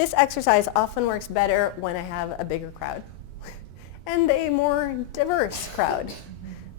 This exercise often works better when I have a bigger crowd and a more diverse crowd.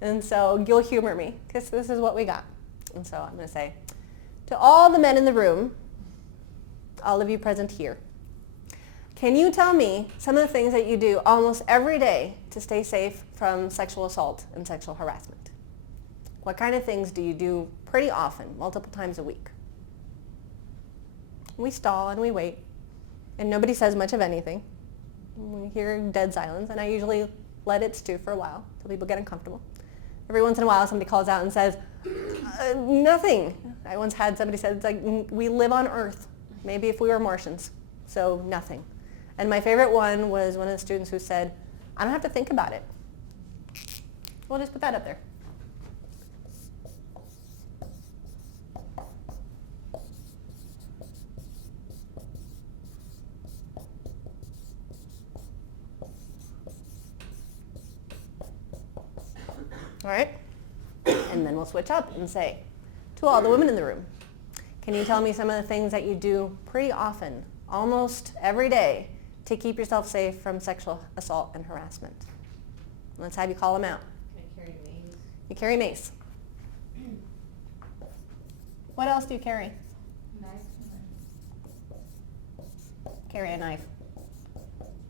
And so you'll humor me because this is what we got. And so I'm going to say, to all the men in the room, all of you present here, can you tell me some of the things that you do almost every day to stay safe from sexual assault and sexual harassment? What kind of things do you do pretty often, multiple times a week? We stall and we wait, and nobody says much of anything. We hear dead silence, and I usually let it stew for a while until people get uncomfortable. Every once in a while, somebody calls out and says, nothing. I once had somebody say, it's like, we live on Earth. Maybe if we were Martians. So nothing. And my favorite one was one of the students who said, I don't have to think about it. We'll just put that up there. All right? And then we'll switch up and say, to all the women in the room, can you tell me some of the things that you do pretty often, almost every day, to keep yourself safe from sexual assault and harassment? Let's have you call them out. Can I carry mace? You carry mace. What else do you carry? Knife. Carry a knife.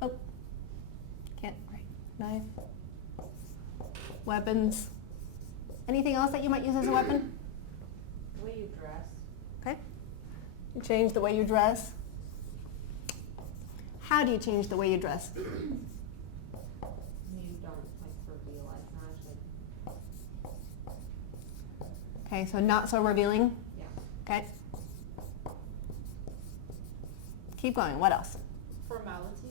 Oh, can't, right, knife. Weapons. Anything else that you might use as a weapon? The way you dress. Okay. You change the way you dress. How do you change the way you dress? You don't reveal as much. Okay, so not so revealing. Yeah. Okay. Keep going. What else? Formality.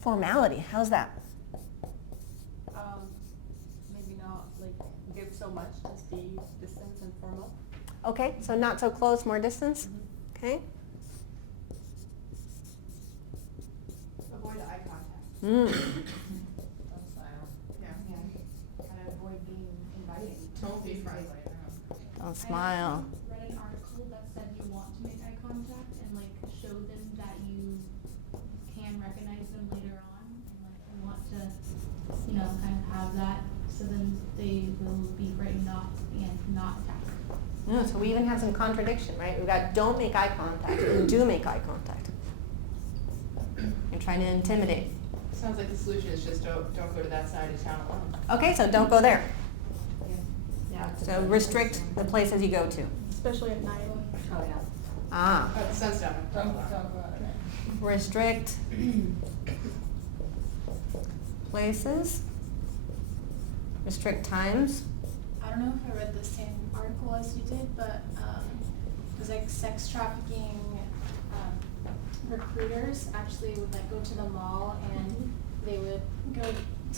Formality. How's that? Maybe not give so much, just be distant and formal. Okay, so not so close, more distance. Mm-hmm. Okay. Avoid eye contact. Mm. Don't smile. Yeah. Kind of avoid being inviting. Don't be friendly. Don't smile. I read an article that said you want to make eye contact and show them that you can recognize them later on and want to, kind of have that so then they will be frightened off and not attack. No, so we even have some contradiction, right? We've got don't make eye contact and do make eye contact. You're trying to intimidate. Sounds like the solution is just don't go to that side of town alone. Okay, so don't go there. Yeah. So restrict the places you go to. Especially at night. Oh, yeah. Ah, Oh, the sun's down. Don't go out at night. restrict places, restrict times. I don't know if I read the same article as you did, but it was sex trafficking recruiters actually would go to the mall and they would go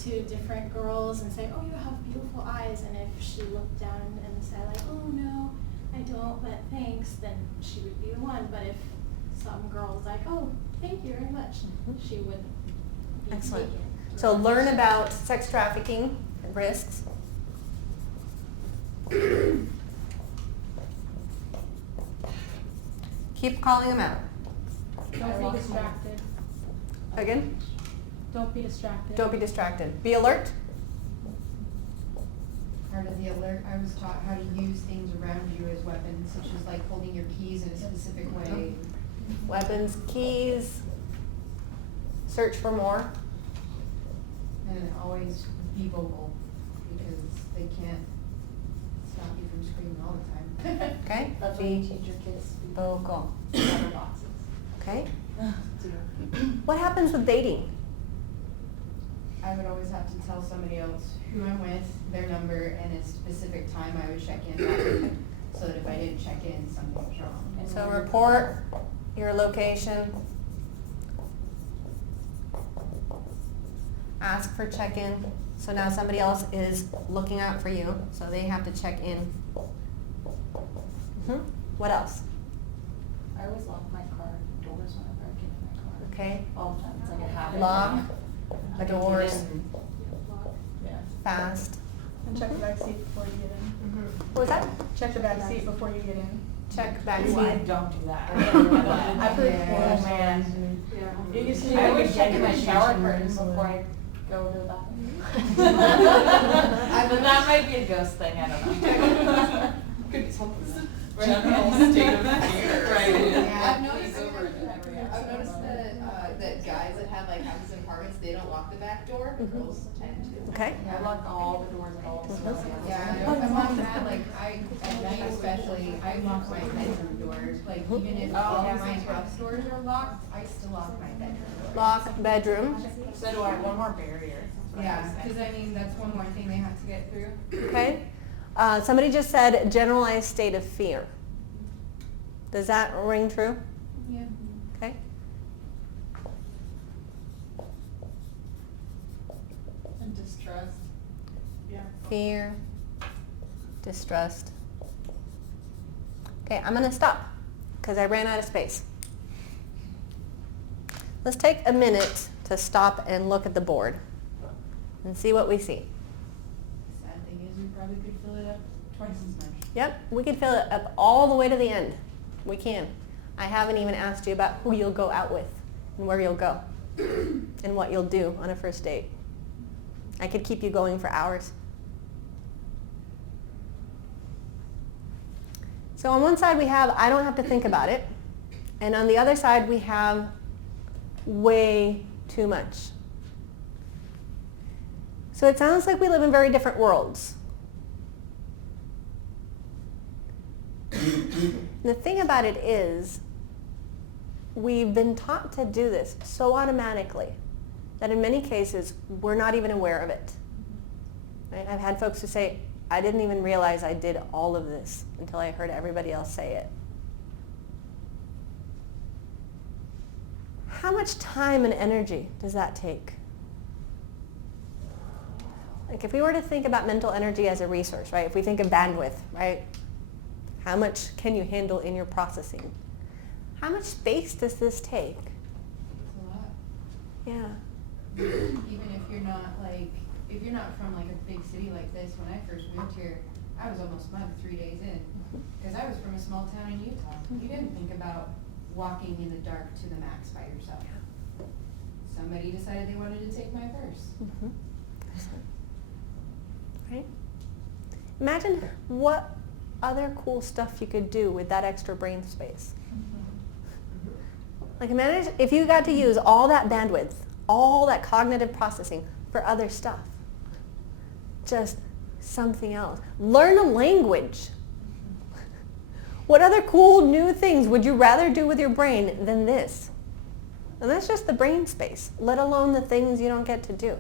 to different girls and say, oh, you have beautiful eyes, and if she looked down and said oh no, I don't, but thanks, then she would be the one. But if some girl was oh, thank you very much, she would be Excellent. taken. So learn about sex trafficking risks. Keep calling them out. Don't be distracted. Again, Don't be distracted. don't be distracted. Be alert. Part of the alert, I was taught how to use things around you as weapons, such as holding your keys in a specific way. Weapons, keys. Search for more. And always be vocal, because they can't stop you from screaming all the time. Okay? That's when you teach your kids to be Vocal. letterboxes. Okay? Dear. What happens with dating? I would always have to tell somebody else who I'm with, their number, and a specific time I would check in, so that if I didn't check in, something was wrong. And So when- report your location. Ask for check-in. So now somebody else is looking out for you, so they have to check in. What else? I always lock my car doors whenever I get in my car. Okay. All the time. It's like a habit. Lock I the can get doors in. Yeah. fast. And check the back seat before you get in. What was that? Check the back seat before you get in. Check back Ooh, I seat. don't do that. I've heard, Yeah. oh man, I always check in my shower curtains before I go to the bathroom. But that might be a ghost thing, I don't know. General state of fear. Right. Yeah. I've noticed that guys that have like houses and apartments, they don't lock the back door, but girls tend to. Okay. I lock all the doors at all times. Yeah, if I'm on that, like, at night especially, I lock my bedroom doors, like, even if all my house doors are locked, I still lock my bedroom doors. Lock bedroom. So do I, one more barrier. Yeah, cause I mean, that's one more thing they have to get through. Okay. Somebody just said generalized state of fear. Does that ring true? Yeah. Okay. And distrust. Yeah. Fear, distrust. Okay, I'm going to stop because I ran out of space. Let's take a minute to stop and look at the board and see what we see. Sad thing is, we probably could fill it up twice as much. Yep, we could fill it up all the way to the end. We can. I haven't even asked you about who you'll go out with and where you'll go and what you'll do on a first date. I could keep you going for hours. So on one side we have, I don't have to think about it. And on the other side we have way too much. So it sounds like we live in very different worlds. The thing about it is, we've been taught to do this so automatically that in many cases we're not even aware of it. Right? I've had folks who say, I didn't even realize I did all of this until I heard everybody else say it. How much time and energy does that take? Like if we were to think about mental energy as a resource, right? If we think of bandwidth, right? How much can you handle in your processing? How much space does this take? It's a lot. Yeah. Even if you're not like, if you're not from like a big city like this, when I first moved here, I was almost mad 3 days in. Because I was from a small town in Utah. You didn't think about walking in the dark to the max by yourself. Somebody decided they wanted to take my purse. Mm-hmm. Right? Imagine what other cool stuff you could do with that extra brain space. Like imagine if you got to use all that bandwidth, all that cognitive processing for other stuff. Just something else. Learn a language. What other cool new things would you rather do with your brain than this? And that's just the brain space, let alone the things you don't get to do.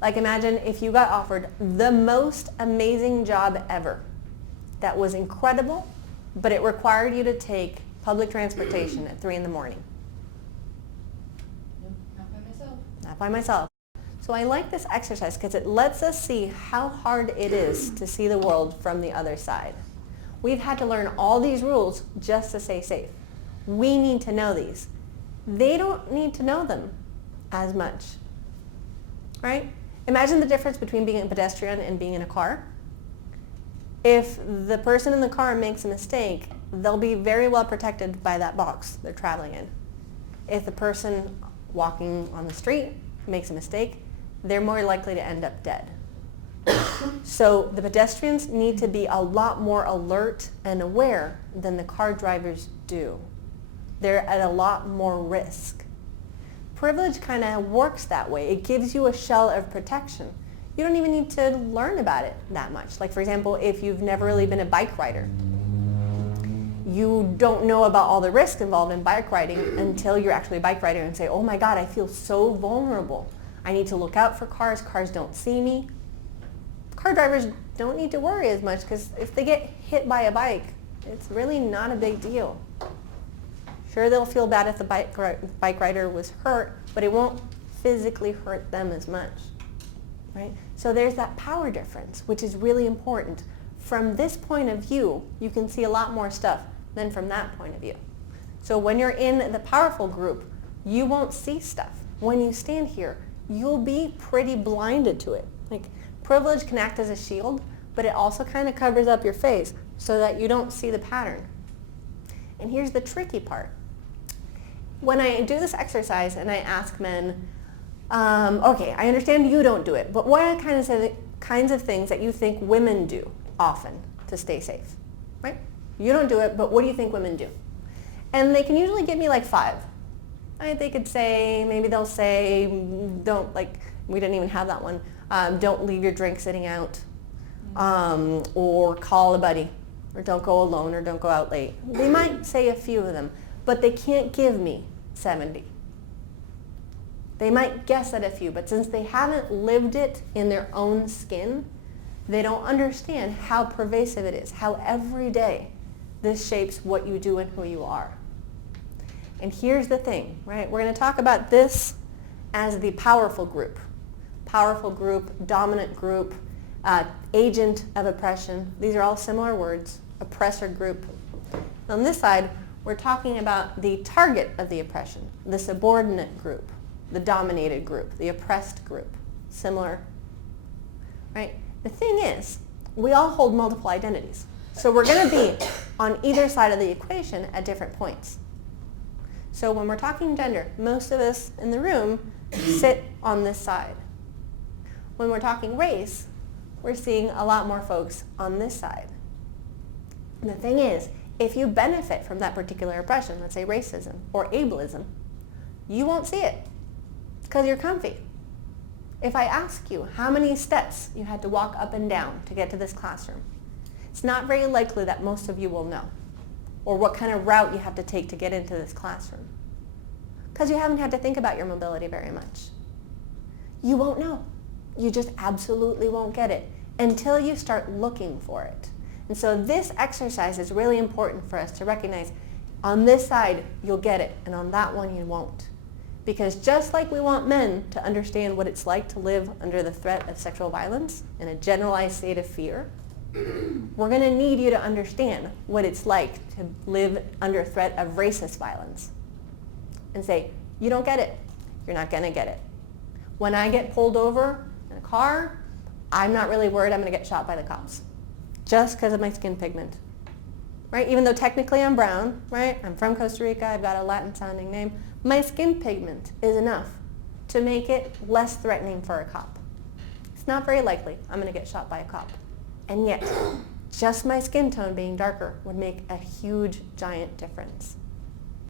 Like imagine if you got offered the most amazing job ever. That was incredible, but it required you to take public transportation at 3 in the morning. Not by myself. Not by myself. So I like this exercise because it lets us see how hard it is to see the world from the other side. We've had to learn all these rules just to stay safe. We need to know these. They don't need to know them as much, right? Imagine the difference between being a pedestrian and being in a car. If the person in the car makes a mistake, they'll be very well protected by that box they're traveling in. If the person walking on the street makes a mistake, they're more likely to end up dead. So the pedestrians need to be a lot more alert and aware than the car drivers do. They're at a lot more risk. Privilege kind of works that way. It gives you a shell of protection. You don't even need to learn about it that much. Like for example, if you've never really been a bike rider, you don't know about all the risks involved in bike riding until you're actually a bike rider and say, oh my God, I feel so vulnerable. I need to look out for cars. Cars don't see me. Car drivers don't need to worry as much because if they get hit by a bike, it's really not a big deal. Sure, they'll feel bad if the bike rider was hurt, but it won't physically hurt them as much. Right? So there's that power difference, which is really important. From this point of view, you can see a lot more stuff than from that point of view. So when you're in the powerful group, you won't see stuff. When you stand here, you'll be pretty blinded to it. Like privilege can act as a shield, but it also kind of covers up your face so that you don't see the pattern. And here's the tricky part. when I do this exercise and I ask men, okay, I understand you don't do it, but what are kinds of things that you think women do often to stay safe, right? You don't do it, but what do you think women do? And they can usually give me like 5. Right? They could say, maybe they'll say, don't, like, we didn't even have that one, don't leave your drink sitting out, or call a buddy, or don't go alone, or don't go out late. They might say a few of them, but they can't give me 70. They might guess at a few, but since they haven't lived it in their own skin, they don't understand how pervasive it is, how every day this shapes what you do and who you are. And here's the thing, right? We're going to talk about this as the powerful group. Powerful group, dominant group, agent of oppression. These are all similar words. Oppressor group. On this side, we're talking about the target of the oppression, the subordinate group, the dominated group, the oppressed group. Similar, right? The thing is, we all hold multiple identities. So we're going to be on either side of the equation at different points. So when we're talking gender, most of us in the room sit on this side. When we're talking race, we're seeing a lot more folks on this side. And the thing is, if you benefit from that particular oppression, let's say racism or ableism, you won't see it because you're comfy. If I ask you how many steps you had to walk up and down to get to this classroom, it's not very likely that most of you will know, or what kind of route you have to take to get into this classroom, because you haven't had to think about your mobility very much. You won't know. You just absolutely won't get it until you start looking for it. And so this exercise is really important for us to recognize, on this side you'll get it, and on that one you won't. Because just like we want men to understand what it's like to live under the threat of sexual violence in a generalized state of fear, we're going to need you to understand what it's like to live under threat of racist violence. And say, you don't get it. You're not going to get it. When I get pulled over in a car, I'm not really worried I'm going to get shot by the cops just because of my skin pigment. Right? Even though technically I'm brown, right? I'm from Costa Rica, I've got a Latin sounding name. My skin pigment is enough to make it less threatening for a cop. It's not very likely I'm going to get shot by a cop. And yet, just my skin tone being darker would make a huge, giant difference.